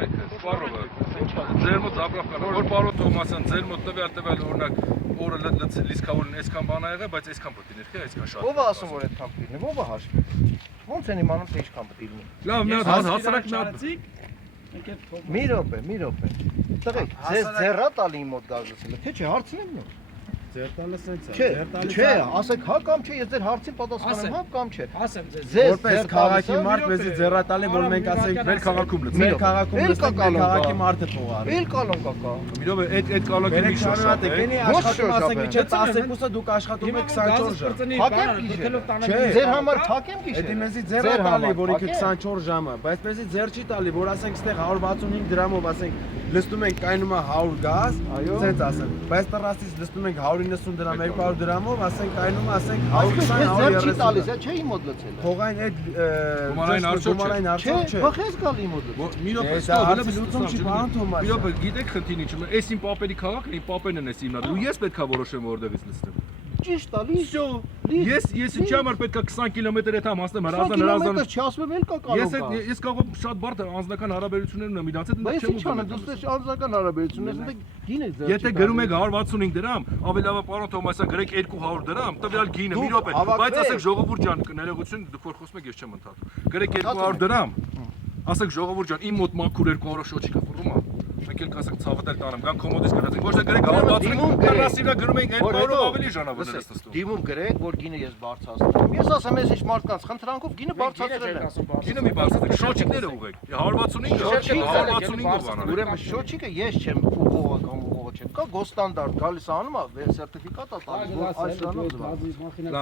Սպարովը, ձեր մոտ զապրավկան, որ պարոն Թոմասյան, ձեր մոտ տվյալ օրինակ օրը լիսկավորին այսքան բան ա եղել, բայց այսքան պետք է ներքե, այսքան շատ։ Ո՞վ է ասում, որ այդքան պետք է լինի, ո՞վ է հաշվի։ Ո՞նց են իմանում, թե ինչքան պետք է լինի։ Լավ, մի հատ հասարակ մի հատ։ Մի րոպե։ Տղեկ, ձեզ ձեռա տալի իմ մոտ գազացել, թե չէ, հարցնեմ նո։ Ձեր տալը սենց է։ Չէ, ասեք հա կամ չէ, ես ձեր հարցին պատասխանեմ հա կամ չէ։ Ասեմ ձեզ։ Ձեր քաղաքի մարդ մեզի ձեռատալի, որ մենք ասենք Մեր քաղաքում լցնի։ մեր քաղաքում քաղաքի մարդը փող առ։ Էլ կալոն կակա։ Միրով այդ կալակի մի շոշափ է։ Կենի աշխատում ասենք միջը 12-ը դուք աշխատում եք 24 ժամ։ Ձեր համար փակեմ գիշեր։ Դա մեզի ձեռատալի, որ ինքը 24 ժամ է, բայց մեզի ձեռ չի տալի, որ ասենք ստեղ 165 դրամով ասենք լստում ենք կայնում է 100 գազ, ցենց ասեմ։ Բայց տռաստից լստում ենք 190 դրամ, 200 դրամով, ասենք կայնում է ասենք 120 չի տալիս, չէ իմ մոտ լցել։ Փողային այդ գումարային արժեք չէ։ Չէ, բախես գալի իմ մոտ։ Մի րոպե, լուծում չի բան Թոմաս։ Մի րոպե, գիտեք խնդիրն ինչ է, այս իմ պապերի քաղաքն է, իմ պապերն են էս հիմնադրում։ Ես պետքա որոշեմ որտեղից լստեմ։ Ճիշտ է, լի։ Ես ինչի համար պետքա 20 կիլոմետր հետ համաստեմ հրազդան։ Կիլոմետր չասում էլ կա կարող։ Ես կարող շատ բարդ անձնական հարաբերություններ ունեմ իրանց հետ, բայց ինչ անեմ, դուք անձնական հարաբերություններ ունեք, գին եք ձեր։ Եթե գրում եք 165 դրամ, ավելի լավ է պարոն Թոմասյան գրեք 200 դրամ, տվյալ գինը մի րոպե, բայց ասեք ժողովուրդ ջան, ներողություն, դուք որ խոսում եք, ես չեմ ընդհատում։ Գրեք 200 դրամ, ասեք ժողովուրդ ջան, իմ մոտ մաքուր 200 շոչիկ է ֆռում է։ Մենք էլ կասենք ցավը դել տանեմ, կան կոմոդից գրածենք, ոչ թե գրեք 165 դրամասիվա գրում ենք 200 ավելի ժանավը դստում։ Դիմում գրեք, որ գինը ես բարձրացնում։ Ես ասեմ, ես ինչ մարդկանց խնդրանքով գինը բարձրացրել եմ։ Գինը մի բարձրացեք, շոչիկները ուղեք։ 165-ը բանան։ Ուրեմն շոչիկը ես չեմ ուղղողը կամ ուղղողը չեմ։ Կա գոստանդարտ գալիս անում է, սերտիֆիկատ է տալիս, որ այս դրանով զբաղվում։ Լավ,